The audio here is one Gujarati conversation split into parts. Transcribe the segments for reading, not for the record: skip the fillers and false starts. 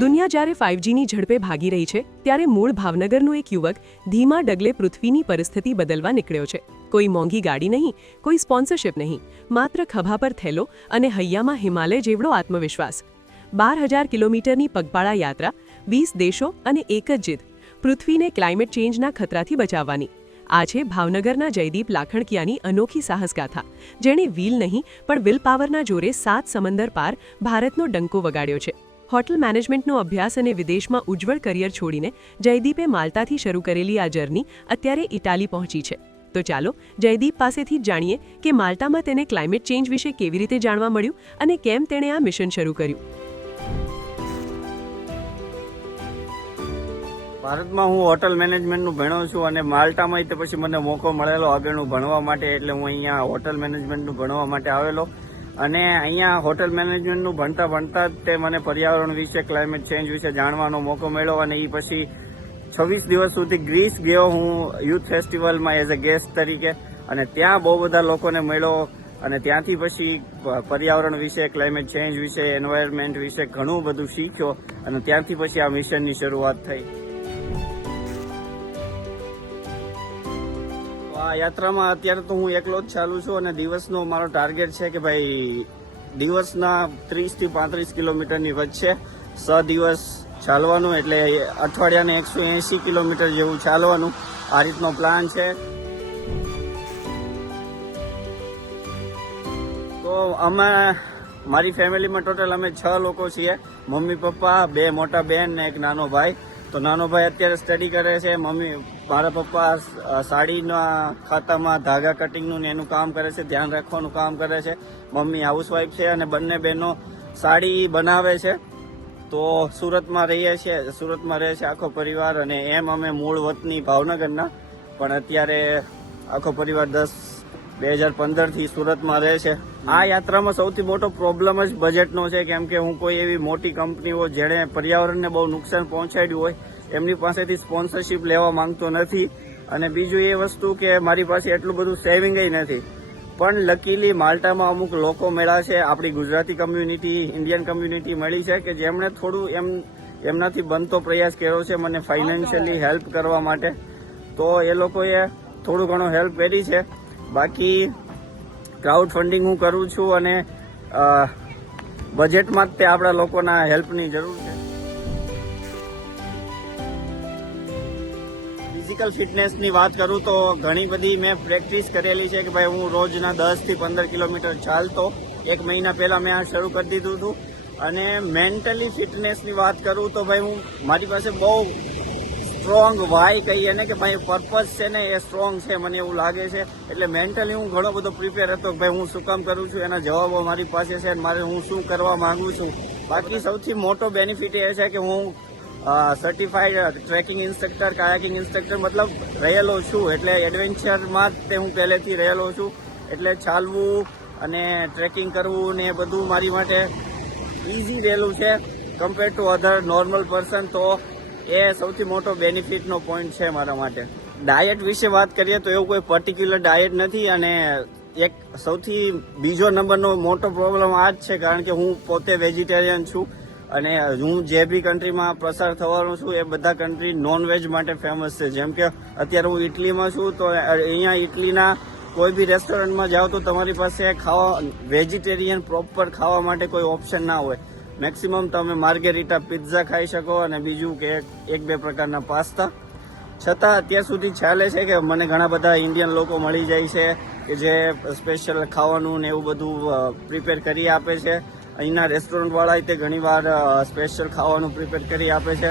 દુનિયા જ્યારે 5Gની ઝડપે ભાગી રહી છે ત્યારે મૂળ ભાવનગરનો એક યુવક ધીમા ડગલે પૃથ્વીની પરિસ્થિતિ બદલવા નીકળ્યો છે. કોઈ મોંઘી ગાડી નહીં, કોઈ સ્પોન્સરશિપ નહીં, માત્ર ખભા પર થેલો અને હૈયામાં હિમાલય જેવડો આત્મવિશ્વાસ. 12,000 કિલોમીટરની પગપાળા યાત્રા, 20 દેશો અને એક જ જીદ, પૃથ્વીને ક્લાઇમેટ ચેન્જના ખતરાથી બચાવવાની. આ છે ભાવનગરના જયદીપ લાખણકિયાની અનોખી સાહસગાથા, જેણે વ્હીલ નહીં પણ વિલ પાવરના જોરે 7 સમંદર પાર ભારતનો ડંકો વગાડ્યો છે. હોટલ મેનેજમેન્ટનો અભ્યાસ અને વિદેશમાં ઉજ્જવળ કરિયર છોડીને જયદીપે માલ્ટાથી શરૂ કરેલી આ જર્ની અત્યારે ઇટાલી પહોંચી છે. તો ચાલો જયદીપ પાસેથી જ જાણીએ કે માલ્ટામાં તેને ક્લાઇમેટ ચેન્જ વિશે કેવી રીતે જાણવા મળ્યું અને કેમ તેણે આ મિશન શરૂ કર્યું. ભારતમાં હું હોટલ મેનેજમેન્ટનું ભણ્યો છું અને માલ્ટામાં તે પછી મને મોકો મળેલો આગળનું ભણવા માટે, એટલે હું અહીંયા હોટલ મેનેજમેન્ટનું ભણવા માટે આવેલો. અને અહીંયા હોટલ મેનેજમેન્ટનું ભણતા જ તે મને પર્યાવરણ વિશે, ક્લાઇમેટ ચેન્જ વિશે જાણવાનો મોકો મળ્યો. અને એ પછી 26 દિવસ સુધી ગ્રીસ ગયો હું યુથ ફેસ્ટિવલમાં એઝ અ ગેસ્ટ તરીકે, અને ત્યાં બહુ બધા લોકોને મળ્યો. અને ત્યાંથી પછી પર્યાવરણ વિશે, ક્લાઇમેટ ચેન્જ વિશે, એન્વાયરમેન્ટ વિશે ઘણું બધું શીખ્યો. અને ત્યાંથી પછી આ મિશનની શરૂઆત થઈ. આ યાત્રામાં અત્યારે તો હું એકલો જ ચાલું છું અને દિવસનો મારો ટાર્ગેટ છે કે ભાઈ દિવસના 30 થી 35 કિલોમીટરની વચ્ચે 6 દિવસ ચાલવાનું, એટલે અઠવાડિયાને 180 કિલોમીટર જેવું ચાલવાનું. આ રીતનો પ્લાન છે. તો અમે મારી ફેમિલીમાં ટોટલ અમે 6 લોકો છીએ. મમ્મી પપ્પા, 2 મોટા બેન ને એક નાનો ભાઈ. તો નાનો ભાઈ અત્યારે સ્ટડી કરે છે. મારા પપ્પા સાડીના ખાતામાં ધાગા કટિંગનું ને એનું કામ કરે છે, ધ્યાન રાખવાનું કામ કરે છે. મમ્મી હાઉસવાઈફ છે અને બંને બહેનો સાડી બનાવે છે. તો સુરતમાં રહે છે આખો પરિવાર. અને એમ અમે મૂળ વતની ભાવનગરના, પણ અત્યારે આખો પરિવાર 2015થી સુરતમાં રહે છે. આ યાત્રામાં સૌથી મોટો પ્રોબ્લેમ જ બજેટનો છે, કેમ કે હું કોઈ એવી મોટી કંપનીઓ જેણે પર્યાવરણને બહુ નુકસાન પહોંચાડ્યું હોય એમની પાસેથી સ્પોન્સરશિપ લેવા માંગતો નથી. અને બીજું એ વસ્તુ કે મારી પાસે એટલું બધું સેવિંગ નથી. પણ લકીલી માલ્ટામાં અમુક લોકો મળ્યા છે, આપણી ગુજરાતી કમ્યુનિટી, ઇન્ડિયન કમ્યુનિટી મળી છે કે જેમણે થોડું એમનાથી બનતો પ્રયાસ કર્યો છે મને ફાઇનાન્શિયલી હેલ્પ કરવા માટે. તો એ લોકોએ થોડું ઘણું હેલ્પ કરી છે. બાકી ક્રાઉડ ફંડિંગ હું કરું છું અને બજેટમાં જ તે આપણા લોકોના હેલ્પની જરૂર છે. ફિઝિકલ ફિટનેસની વાત કરું તો ઘણી બધી મેં પ્રેક્ટિસ કરેલી છે કે ભાઈ હું રોજના 10 થી 15 કિલોમીટર ચાલતો. 1 મહિના પહેલા મેં આ શરૂ કરી દીધું હતું. અને મેન્ટલી ફિટનેસની વાત કરું તો ભાઈ મારી પાસે બહુ સ્ટ્રોંગ વાય કહીએ ને કે ભાઈ પર્પઝ છે ને એ સ્ટ્રોંગ છે, મને એવું લાગે છે. એટલે મેન્ટલી હું ઘણો બધો પ્રિપેર હતો કે ભાઈ હું શું કામ કરું છું, એના જવાબો મારી પાસે છે, મારે હું શું કરવા માંગુ છું. બાકી સૌથી મોટો બેનિફિટ એ છે કે હું certified trekking instructor, kayaking instructor મતલબ રહેલો છું. એટલે એડવેન્ચરમાં જ તે હું પહેલેથી રહેલો છું. એટલે ચાલવું અને ટ્રેકિંગ કરવું ને એ બધું મારી માટે ઇઝી રહેલું છે compare to other normal person. તો એ સૌથી મોટો બેનિફિટનો પોઈન્ટ છે મારા માટે. ડાયટ વિશે વાત કરીએ તો એવું કોઈ પર્ટિક્યુલર ડાયટ નથી. અને એક સૌથી બીજો નંબરનો મોટો પ્રોબ્લેમ આ જ છે, કારણ કે હું પોતે વેજીટેરિયન છું. અને હું જે બી કન્ટ્રીમાં પસાર થવાનો છું એ બધા કન્ટ્રી નોનવેજ માટે ફેમસ છે. જેમ કે અત્યારે હું ઇટલીમાં છું, તો અહીંયા ઇટલીના કોઈ બી રેસ્ટોરન્ટમાં જાઓ તો તમારી પાસે વેજીટેરિયન પ્રોપર ખાવા માટે કોઈ ઓપ્શન ના હોય. મેક્સિમમ તમે માર્ગેરીટા પિઝા ખાઈ શકો અને બીજું કે 1-2 પ્રકારના પાસ્તા. છતાં અત્યાર સુધી ચાલે છે કે મને ઘણા બધા ઇન્ડિયન લોકો મળી જાય છે કે જે સ્પેશિયલ ખાવાનું ને એવું બધું પ્રિપેર કરી આપે છે. અહીંના રેસ્ટોરન્ટવાળા તે ઘણીવાર સ્પેશિયલ ખાવાનું પ્રિપેર કરી આપે છે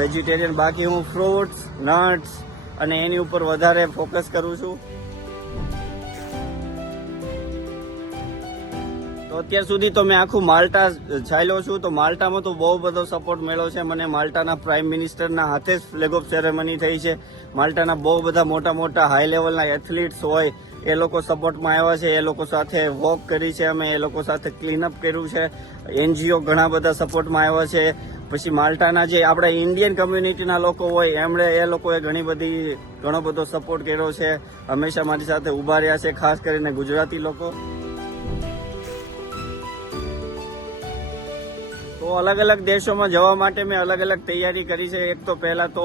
વેજીટેરિયન. બાકી હું ફ્રૂટ્સ, નટ્સ અને એની ઉપર વધારે ફોકસ કરું છું. તો અત્યાર સુધી તો મેં આખું માલ્ટા ચાલ્યો છું. તો માલ્ટામાં તો બહુ બધો સપોર્ટ મળ્યો છે મને. માલ્ટાના પ્રાઇમ મિનિસ્ટરના હાથે જ ફ્લેગ ઓફ સેરેમની થઈ છે. માલ્ટાના બહુ બધા મોટા હાઈ લેવલના એથ્લીટ્સ હોય એ લોકો સપોર્ટમાં આવ્યા છે. એ લોકો સાથે વોક કરી છે અમે, એ લોકો સાથે ક્લીનઅપ કર્યું છે. NGO ઘણા બધા સપોર્ટમાં આવ્યા છે. પછી માલ્ટાના જે આપણા ઇન્ડિયન કમ્યુનિટીના લોકો હોય એ લોકોએ ઘણો બધો સપોર્ટ કર્યો છે. હંમેશા મારી સાથે ઊભા રહ્યા છે, ખાસ કરીને ગુજરાતી લોકો. તો તો અલગ અલગ દેશોમાં જવા માટે મેં અલગ અલગ તૈયારી કરી છે. એક તો પહેલા તો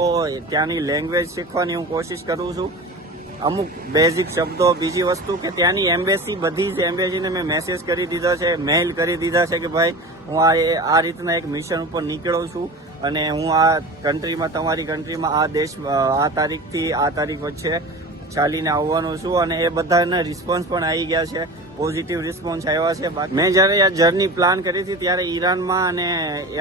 ત્યાંની લેંગ્વેજ શીખવાની હું કોશિશ કરું છું, અમુક બેઝિક શબ્દો. બીજી વસ્તુ કે ત્યાંની એમ્બેસી, બધી જ એમ્બેસીને મેં મેસેજ કરી દીધા છે, મેઇલ કરી દીધા છે કે ભાઈ હું આ રીતના એક મિશન ઉપર નીકળું છું અને હું આ કન્ટ્રીમાં, તમારી કન્ટ્રીમાં, આ દેશ આ તારીખથી આ તારીખ વચ્ચે ચાલીને આવવાનો છું. અને એ બધાના રિસ્પોન્સ પણ આવી ગયા છે, પોઝિટિવ રિસ્પોન્સ આવ્યા છે. મેં જ્યારે આ જર્ની પ્લાન કરી હતી ત્યારે ઈરાનમાં, અને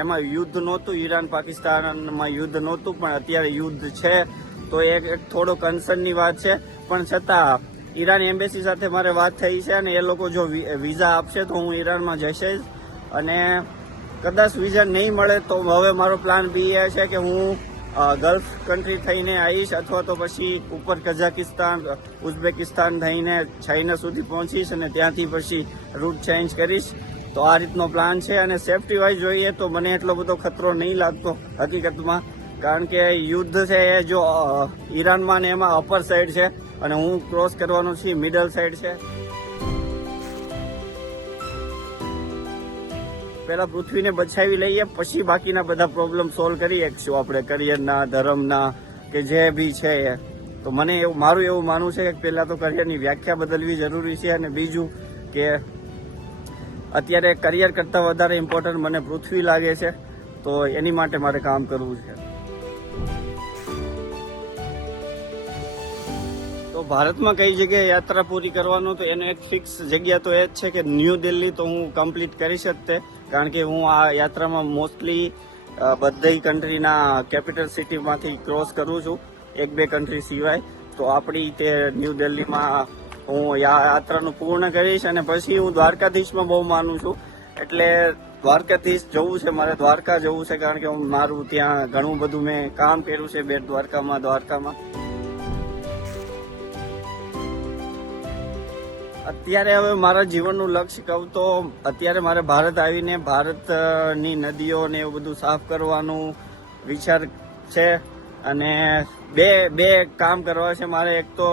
એમાં યુદ્ધ નહોતું, ઈરાન પાકિસ્તાનમાં યુદ્ધ નહોતું, પણ અત્યારે યુદ્ધ છે. તો એક થોડો કન્સર્નની વાત છે, પણ છતાં ઈરાન એમ્બેસી સાથે મારે વાત થઈ છે અને એ લોકો જો વિઝા આપશે તો હું ઈરાનમાં જઈશ જ. અને કદાચ વિઝા નહીં મળે તો હવે મારો પ્લાન બી એ છે કે હું ગલ્ફ કન્ટ્રી થઈને આવીશ, અથવા તો પછી ઉપર કઝાકિસ્તાન, ઉઝબેકિસ્તાન થઈને ચાઇના સુધી પહોંચીશ અને ત્યાંથી પછી રૂટ ચેન્જ કરીશ. તો આ રીતનો પ્લાન છે. અને સેફટી વાઇઝ જોઈએ તો મને એટલો બધો ખતરો નહીં લાગતો હકીકતમાં, કારણ કે યુદ્ધ છે એ જો ઈરાનમાં ને એમાં અપર સાઈડ છે અને હું ક્રોસ કરવાનો છું મિડલ સાઈડ છે. પહેલા પૃથ્વીને બચાવી લઈએ, પછી બાકીના બધા પ્રોબ્લેમ સોલ્વ કરી શકશું આપણે, કરિયરના, ધર્મના, કે જે બી છે એ. તો મને એવું, મારું એવું માનવું છે કે પહેલા તો કરિયરની વ્યાખ્યા બદલવી જરૂરી છે. અને બીજું કે અત્યારે કરિયર કરતાં વધારે ઇમ્પોર્ટન્ટ મને પૃથ્વી લાગે છે, તો એની માટે મારે કામ કરવું છે. તો ભારતમાં કઈ જગ્યાએ યાત્રા પૂરી કરવાનું, તો એનો એક ફિક્સ જગ્યા તો એ જ છે કે ન્યૂ દિલ્હી તો હું કમ્પ્લીટ કરી શકતે, કારણ કે હું આ યાત્રામાં મોસ્ટલી બધી કન્ટ્રીના કેપિટલ સિટીમાંથી ક્રોસ કરું છું, એક બે કન્ટ્રી સિવાય. તો આપણી તે ન્યૂ દિલ્હીમાં હું યાત્રાનું પૂર્ણ કરીશ. અને પછી હું દ્વારકાધીશમાં બહુ માનું છું, એટલે દ્વારકાધીશ જવું છે મારે, દ્વારકા જવું છે, કારણ કે મારું ત્યાં ઘણું બધું મેં કામ કર્યું છે બેટ દ્વારકામાં. અત્યારે હવે મારા જીવનનું લક્ષ્ય કહું તો અત્યારે મારે ભારત આવીને ભારતની નદીઓ ને એવું બધું સાફ કરવાનું વિચાર છે. અને બે કામ કરવા છે મારે. એક તો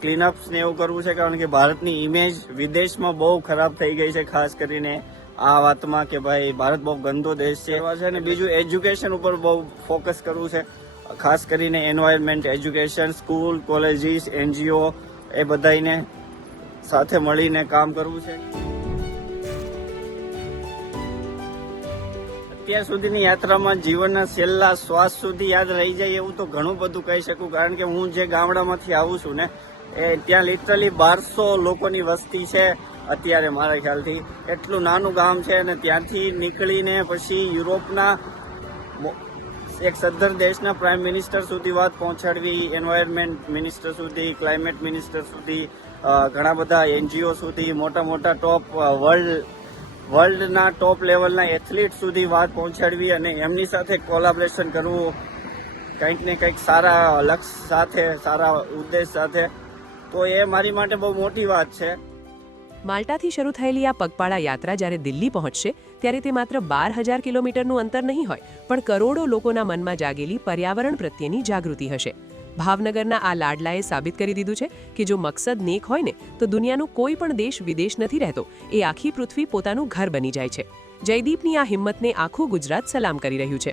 ક્લીનઅપ્સ ને એવું કરવું છે, કારણ કે ભારતની ઇમેજ વિદેશમાં બહુ ખરાબ થઈ ગઈ છે, ખાસ કરીને આ વાતમાં કે ભાઈ ભારત બહુ ગંદો દેશ છે. અને બીજું એજ્યુકેશન ઉપર બહુ ફોકસ કરવું છે, ખાસ કરીને environment, education, school, colleges, NGO એ બધાને સાથે મળીને કામ કરવું છે. અત્યાર સુધીની યાત્રામાં જીવનના છેલ્લા શ્વાસ સુધી યાદ રહી જાય એવું તો ઘણું બધું કહી શકું, કારણ કે હું જે ગામડામાંથી આવું છું ને, એ ત્યાં લિટરલી 1200 લોકોની વસ્તી છે અત્યારે મારા ખ્યાલથી. એટલું નાનું ગામ છે, અને ત્યાંથી નીકળીને પછી યુરોપના એક સદ્ધર દેશના પ્રાઇમ મિનિસ્ટર સુધી વાત પહોંચાડવી, એન્વાયરમેન્ટ મિનિસ્ટર સુધી, ક્લાઇમેટ મિનિસ્ટર સુધી, ઘણા બધા NGO સુધી, મોટા મોટા ટોપ વર્લ્ડના ટોપ લેવલના એથ્લીટ સુધી વાત પહોંચાડવી અને એમની સાથે કોલાબરેશન કરવું, કંઈક ને કંઈક સારા લક્ષ્ય સાથે, સારા ઉદ્દેશ સાથે. તો એ મારી માટે બહુ મોટી વાત છે. માલ્ટાથી શરૂ થયેલી આ પગપાળા યાત્રા જ્યારે દિલ્હી પહોંચશે ત્યારે તે માત્ર 12,000 કિલોમીટરનું અંતર નહીં હોય, પણ કરોડો લોકોના મનમાં જાગેલી પર્યાવરણ પ્રત્યેની જાગૃતિ હશે. ભાવનગરના આ લાડલાએ સાબિત કરી દીધું છે કે જો મકસદ નેક હોય ને, તો દુનિયાનો કોઈ પણ દેશ વિદેશ નથી રહેતો, એ આખી પૃથ્વી પોતાનું ઘર બની જાય છે. જયદીપની આ હિંમતને આખું ગુજરાત સલામ કરી રહ્યું છે.